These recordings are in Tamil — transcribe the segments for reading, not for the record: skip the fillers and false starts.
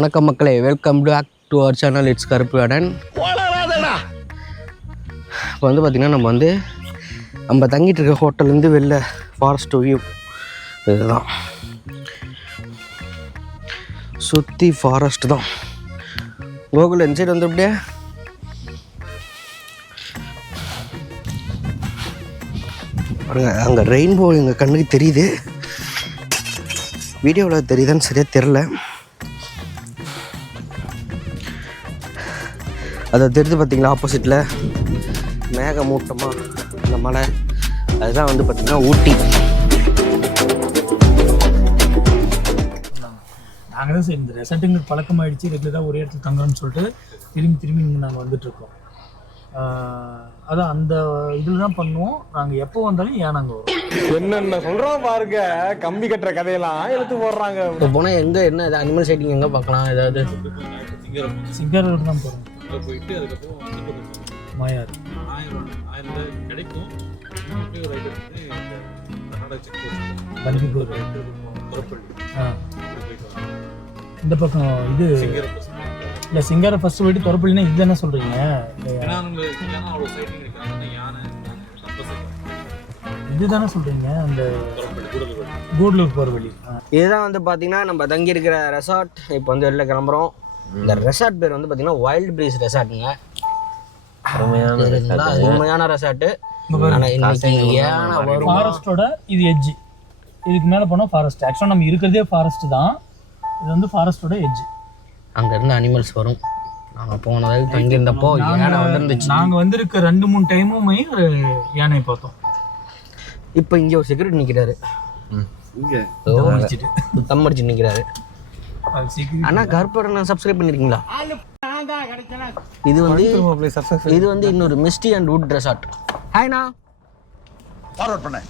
வணக்கம் மக்களே, welcome back to our channel. It's Karuppu Garden. இப்போ வந்து பார்த்திங்கன்னா நம்ம தங்கிட்டு இருக்க ஹோட்டல்லேருந்து வெளில ஃபாரஸ்ட் வியூ இதுதான். சுற்றி ஃபாரஸ்ட் தான். கோகுல் இந்த சைடு வந்து அப்படியே பாருங்க, அங்கே ரெயின்போ எங்கள் கண்ணுக்கு தெரியுது. வீடியோவில் தெரியுதான்னு சரியாக தெரில. அதை தெரிஞ்சு பார்த்தீங்களா, ஆப்போசிட்டில் மேகமூட்டமாக அந்த மலை, அதுதான் வந்து பார்த்திங்கன்னா ஊட்டி. நாங்கள் தான் சரி இந்த ரெசார்ட்டுங்களுக்கு பழக்கமாகிடுச்சு, ரெகுலராக ஒரே இடத்துல தங்கணும்னு சொல்லிட்டு திரும்பி இங்கே நாங்கள் வந்துட்டுருக்கோம். அதான் அந்த இதில் தான் பண்ணுவோம். நாங்கள் எப்போ வந்தாலும் ஏன் நாங்கள் வரோம் என்னென்ன சொல்கிறோம் பாருங்க, கம்பி கட்டுற கதையெல்லாம் எடுத்து போடுறாங்க. இப்போ போனால் எங்கே என்ன இது அனிமல் சைட்டிங் எங்கே பார்க்கலாம்? ஏதாவது சிங்காரம் தான் போகிறோம். போயிட்டு அதுக்கப்புறம் மாயார் 1000 கிடைக்கும். ஒரு ஐட்டம் வந்து கர்நாடகா செக் போஸ்ட் பண்டிகூர் புறப்பள்ளி இந்த பக்கம் இது இல்லை சிங்கார ஃபர்ஸ்ட் போயிட்டு துறப்பள்ளினா இது என்ன சொல்கிறீங்க? அவ்வளோ சைட்டிங் இருக்காங்க. யானை இது தானே சொல்கிறீங்க அந்த கூடலூர் போகிற வழி. இதுதான் வந்து பார்த்தீங்கன்னா நம்ம தங்கி இருக்கிற ரெசார்ட். இப்போ வந்து வெளில கிளம்புறோம். இந்த ரெசார்ட் பேர் வந்து பார்த்தீங்கன்னா வைல்ட் பிரீஸ் ரெசார்ட்டுங்க. அருமையான ரெசார்ட்டு. ஃபாரஸ்டோட இது எட்ஜ், இதுக்கு மேலே போனால் ஃபாரஸ்ட். ஆக்சுவலாக நம்ம இருக்கிறதே ஃபாரஸ்ட் தான். இது வந்து ஃபாரஸ்டோட எட்ஜ். அங்கேருந்து அனிமல்ஸ் வரும். நாங்கள் போனது தங்கியிருந்தப்போ யானை வந்துருந்துச்சு. நாங்கள் வந்திருக்க 2-3 டைமுமே யானையை பார்த்தோம். இப்போ இங்கே ஒரு செக்யூரிட்டி நிற்கிறாரு, தம் அடிச்சு நிற்கிறாரு. அண்ணா கருப்படனை சப்ஸ்கிரைப் பண்ணிருக்கீங்களா? இது வந்து இன்னொரு மிஸ்டி அண்ட் வுட் ரெசார்ட். ஹாய்ண்ணா, ஃபார்வர்ட் பண்றேன்.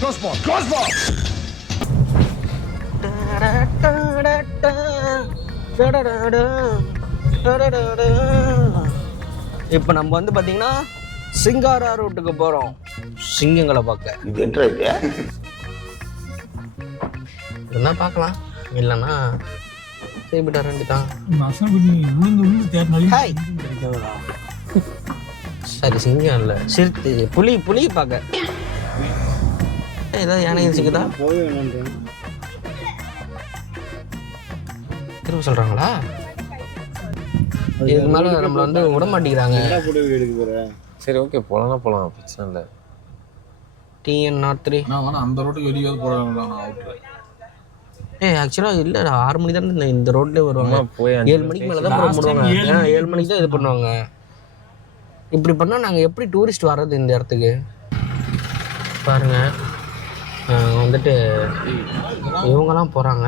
க்ளோஸ் பால். இப்போ நம்ம வந்து பார்த்தீங்கன்னா சிங்காரா ரோட்டுக்கு போகிறோம், சிங்கங்களை பார்க்க. என்ன பார்க்கலாம், இல்லைன்னா செய்பிட்டா ரெண்டு தான். சரி, சிங்கம் இல்லை, சிறுத்தை, புலி பார்க்க. ஏதாவது யானை சிக்குதா? திரும்ப சொல்கிறாங்களா? இதுக்கு மேலே நம்மளை வந்து விட மாட்டேங்கிறாங்க. சரி, ஓகே, போகலாம், பிரச்சனை இல்லை. TN03 அந்த ரோட்டுக்கு வெளியே போடுறாங்களா? ஆக்சுவலாக இல்லை, 6 மணி தானே இந்த ரோட்லேயே வருவாங்க. 7 மணிக்கு மேலே தான் போடுவாங்க. ஏன்னா 7 மணிக்கு தான் இது பண்ணுவாங்க. இப்படி பண்ணால் நாங்கள் எப்படி டூரிஸ்ட் வர்றது இந்த இடத்துக்கு? பாருங்க, வந்துட்டு இவங்கெல்லாம் போகிறாங்க.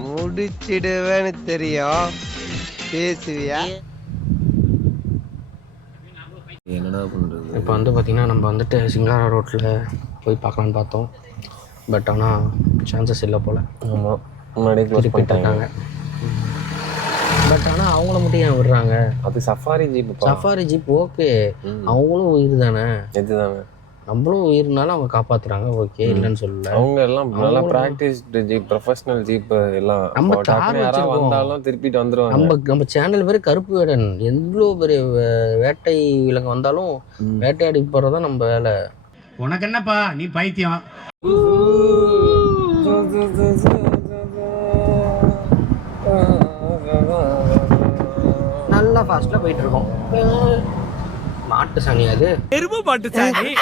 முடிச்சிடுவேன்னு தெரியும், பேசுவியா? என்னடா பண்ணுறது? இப்போ வந்து பார்த்திங்கன்னா நம்ம வந்துட்டு சிங்காரா ரோட்டில் போய் பார்க்கலான்னு பார்த்தோம். பட் ஆனால் சான்சஸ் இல்லை போல். ஆமாம், முன்னாடியே திருப்பிட்டாங்க. பட் ஆனால் அவங்கள மட்டும் ஏன் விடுறாங்க? அது சஃபாரி ஜீப் ஓகே, அவங்களும் உயிர் தானே. இதுதானே, நம்மளும் உயிர்னாலும் அவங்க காப்பாற்றுறாங்க, ஓகே, இல்லைன்னு சொல்லல. அவங்க எல்லாம் நல்லா ப்ராக்டிஸ்டு ஜீப், ப்ரொஃபஷனல் ஜீப் எல்லாம். நம்ம யாராவது வந்தாலும் திருப்பிட்டு வந்துடுவாங்க. நம்ம சேனல் பேர் கருப்பு வேடன். எவ்வளோ பெரிய வேட்டை விலங்கு வந்தாலும் வேட்டையாடி போகிறதான் நம்ம வேலை. உனக்கு என்னப்பா, நீ பைத்தியம். நல்லா ஃபாஸ்ட்டாக போயிட்டு இருக்கோம். மாட்டு சாணி, அது எருமை மாட்டு சாணி.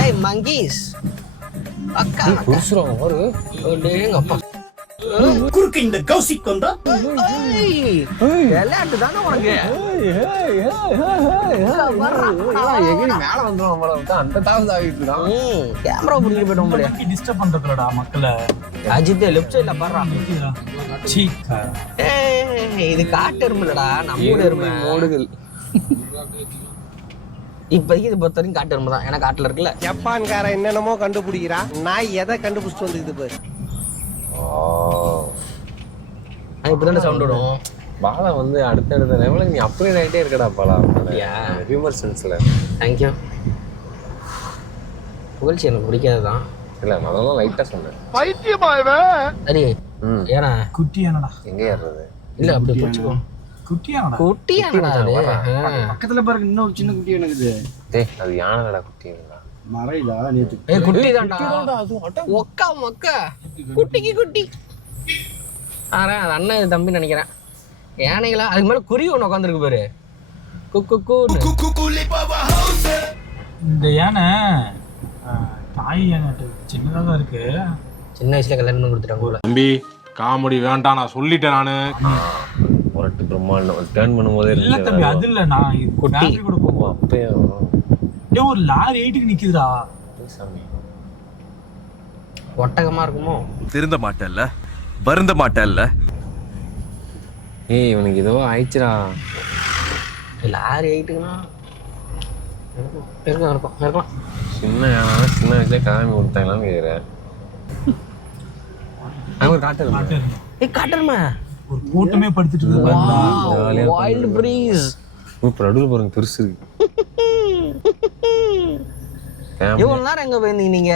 ஏய் மங்கீஸ், அக்கா புருஷம் ஒரு அப்பா குறுக்கு இந்த கௌசிக் வந்தா விளையாட்டு தானே உனக்கு. எகிரி மேல வந்துடும். அந்த டாஸ் ஆகிட்டு இருக்கான். கேமரா பிடிக்க போயிட்டோம் போல. டிஸ்டர்ப் பண்றதுலடா மக்களை. அஜித் லெஃப்ட் சைட்ல பாடுறான். இது காட்டு எருமைலடா, நம்ம ஊர் எருமை. மோடுகள் இப்போதைக்கு இது பொறுத்த வரைக்கும் காட்டு எருமை தான். ஏன்னா காட்டுல இருக்குல்ல. ஜப்பான்காரன் என்னென்னமோ கண்டுபிடிக்கிறான், நான் எதை கண்டுபிடிச்சிட்டு வந்துக்குது பாரு. இப்பதானே சவுண்ட் வரும். பாலா வந்து அடுத்தடுத்த லெவலுக்கு நீ அப்கிரேட் ஆகிட்டே இருக்கடா பாலா. ஹியூமர் சென்ஸில். தேங்க்யூ. புகழ்ச்சி எனக்கு பிடிக்காது தான். இல்ல முதல்ல லைட்டா சொன்னேன். சரி ஏன்னா குட்டி யானடா. எங்க ஏறுறது? இல்ல அப்படி பிடிச்சிக்கோ. குட்டி யானடா. குட்டி யானடா அது. பக்கத்துல பாருங்க இன்னொரு சின்ன குட்டி எனக்கு. டேய் அது யானைடா குட்டிங்களா? மறையிலா நேத்து. ஏய் குட்டி தான்டா. ஒக்கா மக்கா. குட்டிக்கு குட்டி. ஆனா அது அண்ணன் தம்பி நினைக்கிறேன். யானைகளா அதுக்கு மேல குருவி ஒன்று உட்காந்துருக்கு பாரு. இந்த யானை தாய் யானை சின்னதாக தான் இருக்கு. சின்ன வயசுல கல்யாணம் பண்ணி கொடுத்துட்டாங்க போல. தம்பி காமெடி வேண்டாம், நான் சொல்லிட்டேன் நானு. முரட்டு பிரம்மாண்டம் டேர்ன் பண்ணும்போதே இல்ல தம்பி அது இல்ல, நான் ஃபேமிலி கூட போவோம். அப்பயே டேய் ஒரு லாரி 8க்கு நிக்குதுடா. சாமி ஒட்டகமா இருக்குமோ? திருந்த மாட்டேல்ல, வருந்த மாட்டேல்ல. ஏய் இவனுக்கு ஏதோ ஆயிடுச்சுடா. லாரி 8க்குன்னா இருக்கலாம். சின்ன யானை சின்ன வயசுல கிளம்பி கொடுத்தாங்களான்னு கேட்குறேன். அவங்க காட்டு ஏய் காட்டுறமா ஒரு கூட்டமே படுத்துட்டு இருக்கு பாருடா. Wild breeze. இப்போ நடுவில் பாருங்க பெருசு இருக்கு. எவ்வளவு நேரம் எங்க போயிருந்தீங்க நீங்க?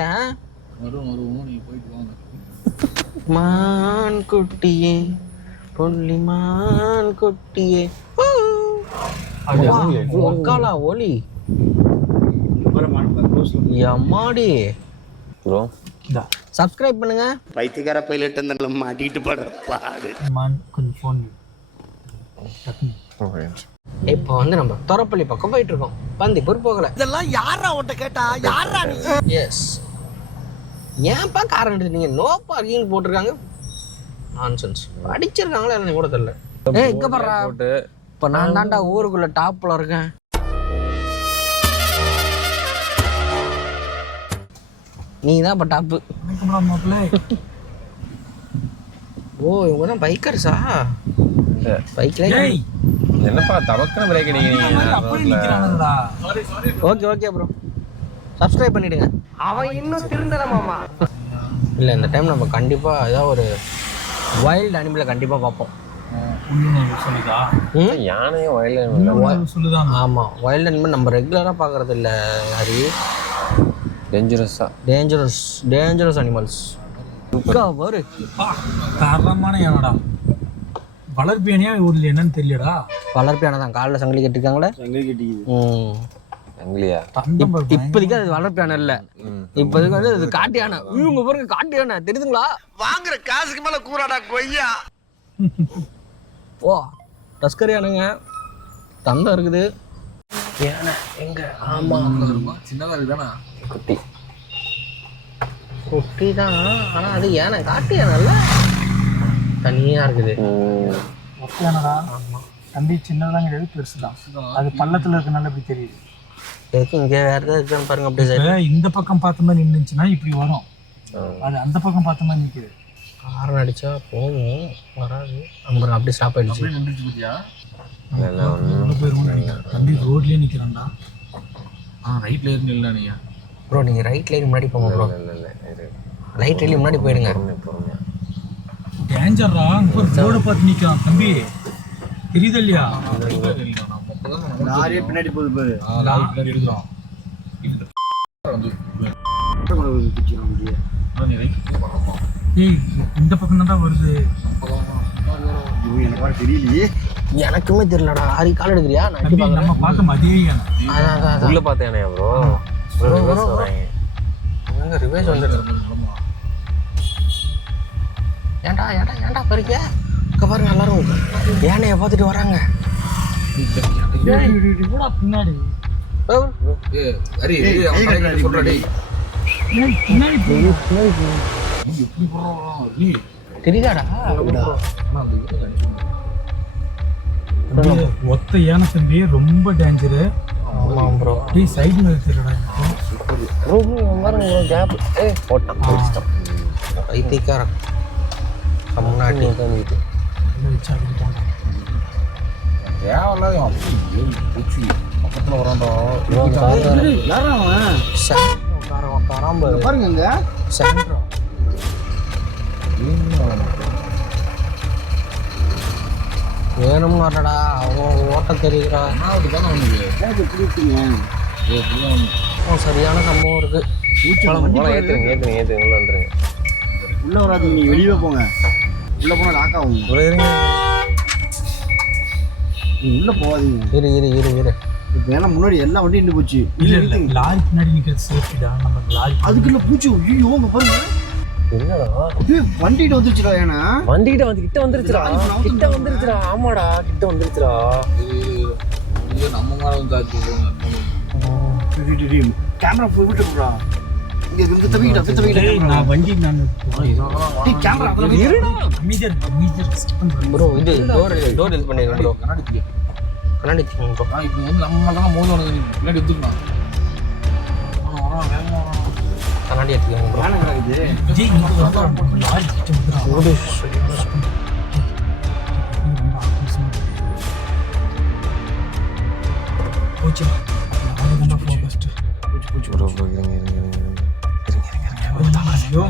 மான் குட்டியே பொன்னிமான் குட்டியே. ஒக்காலா ஒலி எம்மாடி. ப்ரோ சப்ஸ்கிரைப் பண்ணுங்க. பைத்தியக்கார பைலட் மாட்டிட்டு படுற பாடு. கொஞ்சம் ஃபோன் இப்போ வந்து நம்ம தொரப்பள்ளி பக்கம் போயிட்டு இருக்கோம். பந்திப்பூர் போகல. இதெல்லாம் யாரா உன்கிட்ட கேட்டா? யாரா நீ? எஸ். ஏன்ப்பா காரணம் எடுத்துட்டீங்க? நோ பார்க்கிங் போட்டிருக்காங்க. நான்சென்ஸ். அடிச்சிருக்காங்களா என்ன கூட தெரியல. ஏய் இங்க பாருடா. இப்போ நான் தான்டா ஊருக்குள்ள டாப்ல இருக்கேன். நீ தான் இப்போ டாப்பு. ஓ இவங்க தான் பைக்கர்ஸா? பைக்ல என்னப்பா தவக்கன பிரேக் அடிக்கிறீங்க? Okay bro. சப்ஸ்கிரைப் பண்ணிடுங்க. அவன் இன்னும் திருந்தல மாமா. இல்லை இந்த டைம் நம்ம கண்டிப்பாக ஏதாவது ஒரு வைல்டு அனிமலை கண்டிப்பாக பார்ப்போம். யானையும் வைல்டு ஆமாம் வைல்டு அனிமல் நம்ம ரெகுலராக பார்க்குறது இல்லை ஹரி. Dangerous animals. பாரு தரமான யானடா. வளர்ப்பு யானையா ஊர்ல என்னன்னு தெரியலடா. வளர்ப்பு யானை தான். காலில் சங்கிலி கட்டிருக்காங்களே. சங்கிலி கட்டிக்குது. சங்கிலியா? இப்போதைக்கு அது வளர்ப்பு யானை இல்லை. இப்போதைக்கு வந்து அது காட்டு யானை. இவங்க பாருங்க காட்டு யானை தெரியுதுங்களா? வாங்குற காசுக்கு மேல கூறாடா கொய்யா. ஓ டஸ்கர் யானைங்க. தந்தம் இருக்குது. யானை எங்க? ஆமாம் சின்னதாக இருக்குதானா? குட்டி தான். ஆனால் அது யானை காட்டு யானை இல்லை, தனியாக இருக்குது. யானடா தம்பி சின்னதான் கிடையாது, பெருசு தான். அது பள்ளத்தில் இருக்கனால இப்படி தெரியுது. எதுக்கு இங்கே வேறு ஏதாவது இருக்கான்னு பாருங்க. அப்படி சார் இந்த பக்கம் பார்த்த மாதிரி நின்றுச்சுன்னா இப்படி வரும். அது அந்த பக்கம் பார்த்த மாதிரி நிற்குது. ஹாரன் அடித்தா போகும், வராது. அங்கே அப்படி ஸ்டாப் ஆகிடுச்சு. தம்பி ரோட்லேயே நிற்கிறான்டா. ரைட்ல இருந்து இல்ல நீங்க. ப்ரோ நீங்கள் ரைட் லைன் முன்னாடி போங்க ப்ரோ. ரைட் லைன் முன்னாடி போயிடுங்க. டேஞ்சர்ரா. ரோடு பார்த்து நிற்கிறான் தம்பி. தெரியுது இல்லையா? லாரியே பின்னாடி போகுது பாரு. எடுக்கிறோம். ஏய் இந்த பக்கம் தான் வருது. எனக்கு தெரியலையே. எனக்குமே தெரியலடா. ஆரி கால் எடுக்கிறியா? நம்ம பார்த்த அதே யானை. அதான் உள்ள பார்த்தேனே ப்ரோ. ரிவேஸ் வந்துடுது. ஏன்டா பாருங்க. இங்கே பாருங்க எல்லாரும் யானையை பார்த்துட்டு வராங்க. பின்னாடி தெரியுதாடா? ஒத்த யானை தம்பி ரொம்ப டேஞ்சரு. ஆமாம் ப்ரோ. சைடு நிறுத்திடா. கேப் போட்டான் வைத்தியக்காரன் தமிழ்நாட்டு பாருங்க இங்க. வேணும்னு வரடா. அவன் ஓட்ட தெரியுறா. பிடிச்சிங்க. சரியான சம்பவம் இருக்கு. ஏத்துங்க உள்ள வந்துருங்க. உள்ள வராதீங்க, நீங்க வெளியே போங்க. உள்ள போனா லாக் ஆகும். நீங்க உள்ள போகாதீங்க. இரு இப்ப ஏன்னா முன்னாடி எல்லா வண்டியும் நின்று போச்சு. இல்ல லாரி பின்னாடி நிக்கிறது சேஃப்டி தான். நம்ம லாரி அதுக்குள்ள பூச்சி. ஐயோ இங்க பாருங்க. என்னடா வண்டிகிட்ட வந்துருச்சுடா. ஏன்னா வண்டிகிட்ட கிட்ட வந்துருச்சுடா. ஆமாடா கிட்ட வந்துருச்சுடா. நம்ம மேல வந்து கேமரா போய் விட்டுடா. இங்க தவிக்கிட்ட நான் வண்டி நான் கேமரா மீஜர் ஸ்கிப் பண்றேன். ப்ரோ இது டோர் இது பண்ணிடுங்க ப்ரோ. கண்ணாடி தூக்குங்க ப்ரோ. இப்போ வந்து நம்ம தான் மோதுவானுங்க. நீ பின்னாடி எடுத்துக்கலாம். கண்ணாடி எடுத்துக்கோங்க ப்ரோ. ஜி இங்க வந்து லாரி கிட்ட வந்துடா. போச்சு. அதுதான் ஃபோக்கஸ்ட். பூச்சி ப்ரோ இருங்க. ஐயோ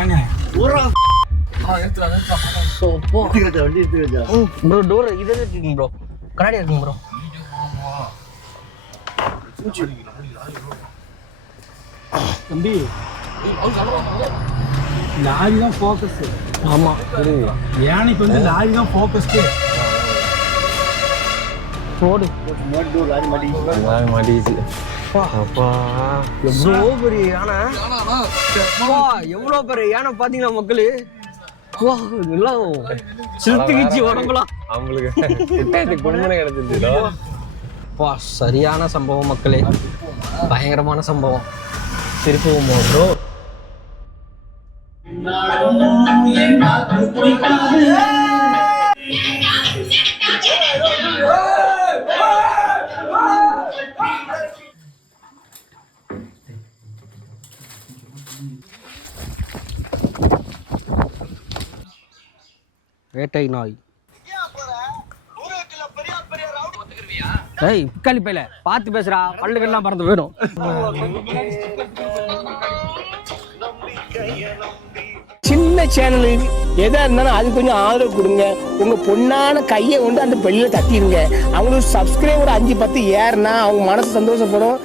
ஏனே ப்ரோ டோர் இது இருக்குங்க ப்ரோ. கண்ணாடி இருக்குங்க ப்ரோ. தம்பி லாரி தான் ஃபோக்கஸ். ஆமா யானைக்கு வந்து லாரி தான் ஃபோக்கஸ்டு. போடு. மாட்டிச்சு. அப்பா எவ்வளோ பெரிய யானை. எவ்வளோ பெரிய யானை பாத்தீங்களா மக்களே. வா இதெல்லாம் சிலுத்துக்கிச்சு உடம்புலாம். அவங்களுக்கு குடும்பம் கிடைச்சிருச்சு. வா சரியான சம்பவம் மக்களே. பயங்கரமான சம்பவம். திருப்பவும் ப்ரோ. வேட்டை நாய். ஏய் பிக்காளி பையில பார்த்து பேசுறா. பல்லுகள்லாம் பறந்து போயிடும். சின்ன சேனல் எதா இருந்தாலும் அது கொஞ்சம் ஆதரவு கொடுங்க. உங்க பொண்ணான கையை கொண்டு அந்த பெல்லில தட்டிடுங்க. அவங்களுக்கு சப்ஸ்கிரைபர் 5-10 ஏறுனா அவங்க மனசு சந்தோஷப்படும்.